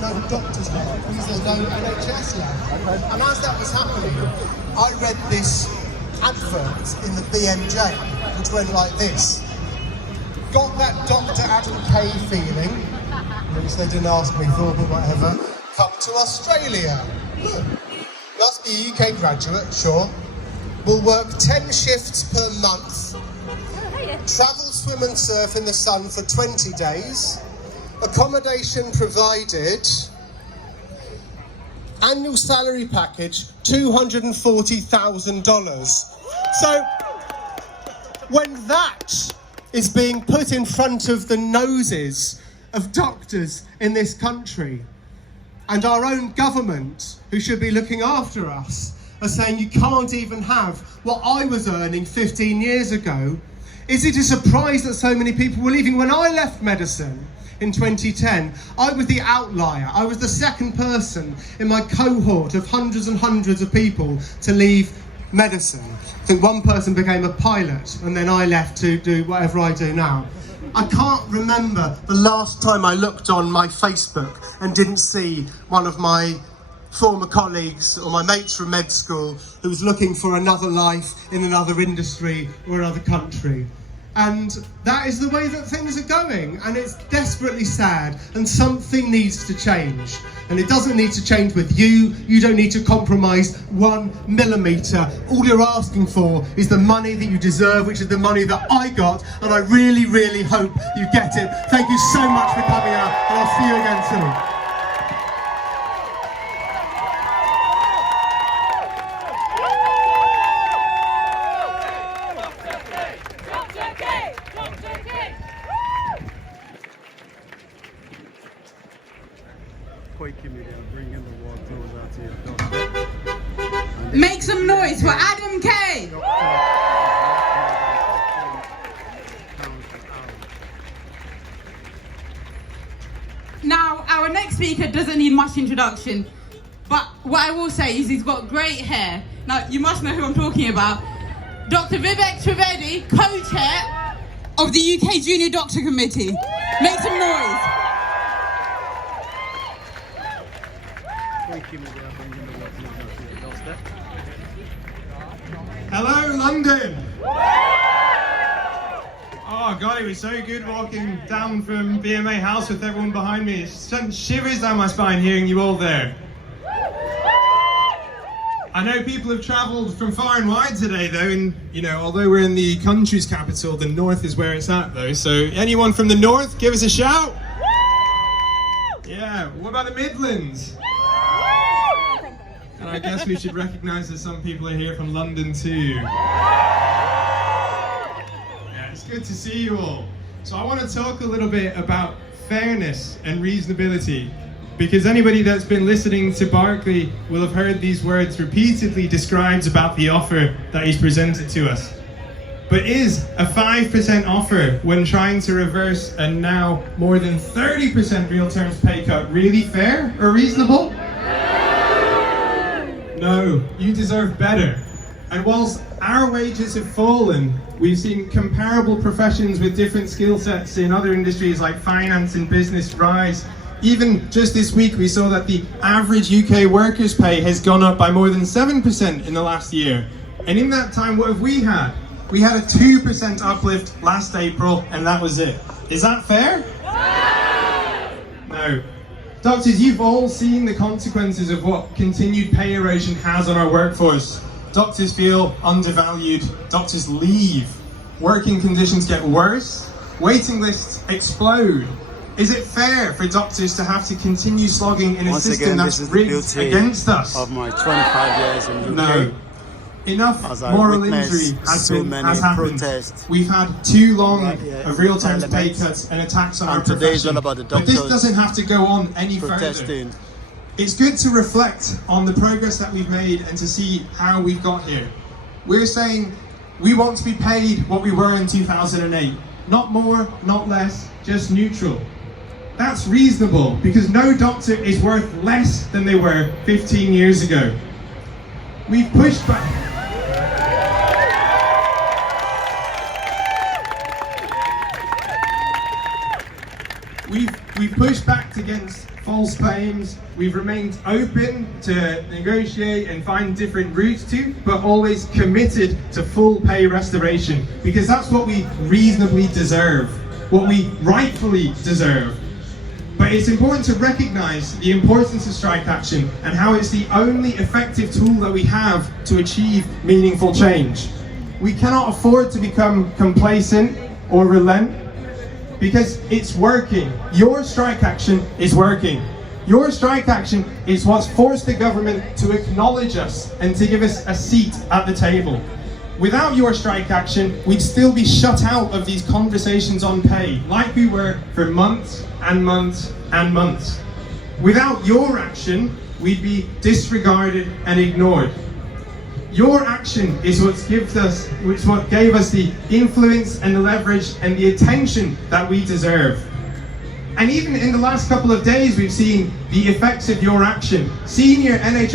no doctors left because there's no NHS left. And as that was happening, I read this advert in the BMJ, which went like this. Got that Dr. Adam Kay feeling, which they didn't ask me for, but whatever. Come to Australia. Look, must be a UK graduate, sure. Will work 10 shifts per month. Travel, swim and surf in the sun for 20 days. Accommodation provided. Annual salary package, $240,000. So, when that is being put in front of the noses of doctors in this country, and our own government, who should be looking after us, are saying you can't even have what I was earning 15 years ago, is it a surprise that so many people were leaving? When I left medicine in 2010, I was the outlier. I was the second person in my cohort of hundreds and hundreds of people to leave medicine. I think one person became a pilot, and then I left to do whatever I do now. I can't remember the last time I looked on my Facebook and didn't see one of my former colleagues or my mates from med school who was looking for another life in another industry or another country. And that is the way that things are going, and it's desperately sad, and something needs to change. And it doesn't need to change with you. You don't need to compromise 1 millimetre. All you're asking for is the money that you deserve, which is the money that I got, and I really, really hope you get it. Thank you so much for coming out, and I'll see you again soon. Make some noise for Adam Kay! Now, our next speaker doesn't need much introduction, but what I will say is he's got great hair. Now, you must know who I'm talking about. Dr. Vivek Trivedi, co-chair of the UK Junior Doctor Committee. Make some noise. Hello, London! Oh God, it was so good walking down from BMA House with everyone behind me. It sent shivers down my spine hearing you all there. I know people have travelled from far and wide today though, and you know, although we're in the country's capital, the north is where it's at though. So anyone from the north, give us a shout! Yeah, what about the Midlands? And I guess we should recognise that some people are here from London too. Yeah, it's good to see you all. So I want to talk a little bit about fairness and reasonability, because anybody that's been listening to Berkeley will have heard these words repeatedly described about the offer that he's presented to us. But is a 5% offer when trying to reverse a now more than 30% real terms pay cut really fair or reasonable? No, you deserve better. And whilst our wages have fallen, we've seen comparable professions with different skill sets in other industries like finance and business rise. Even just this week, we saw that the average UK workers' pay has gone up by more than 7% in the last year. And in that time, what have we had? We had a 2% uplift last April, and that was it. Is that fair? No. Doctors, you've all seen the consequences of what continued pay erosion has on our workforce. Doctors feel undervalued, doctors leave, working conditions get worse, waiting lists explode. Is it fair for doctors to have to continue slogging in a system that's rigged against us? Of my 25 years in UK. No. Enough moral injury has happened. Protests. We've had too long of real terms pay cuts and attacks on our profession. But this doesn't have to go on any further. It's good to reflect on the progress that we've made and to see how we've got here. We're saying we want to be paid what we were in 2008. Not more, not less, just neutral. That's reasonable because no doctor is worth less than they were 15 years ago. We've pushed back. We've pushed back against false claims. We've remained open to negotiate and find different routes to, but always committed to full pay restoration, because that's what we reasonably deserve, what we rightfully deserve. But it's important to recognise the importance of strike action and how it's the only effective tool that we have to achieve meaningful change. We cannot afford to become complacent or relent, because it's working. Your strike action is working. Your strike action is what's forced the government to acknowledge us and to give us a seat at the table. Without your strike action, we'd still be shut out of these conversations on pay, like we were for months and months and months. Without your action, we'd be disregarded and ignored. Your action is what gave us the influence and the leverage and the attention that we deserve. And even in the last couple of days, we've seen the effects of your action. Senior NHS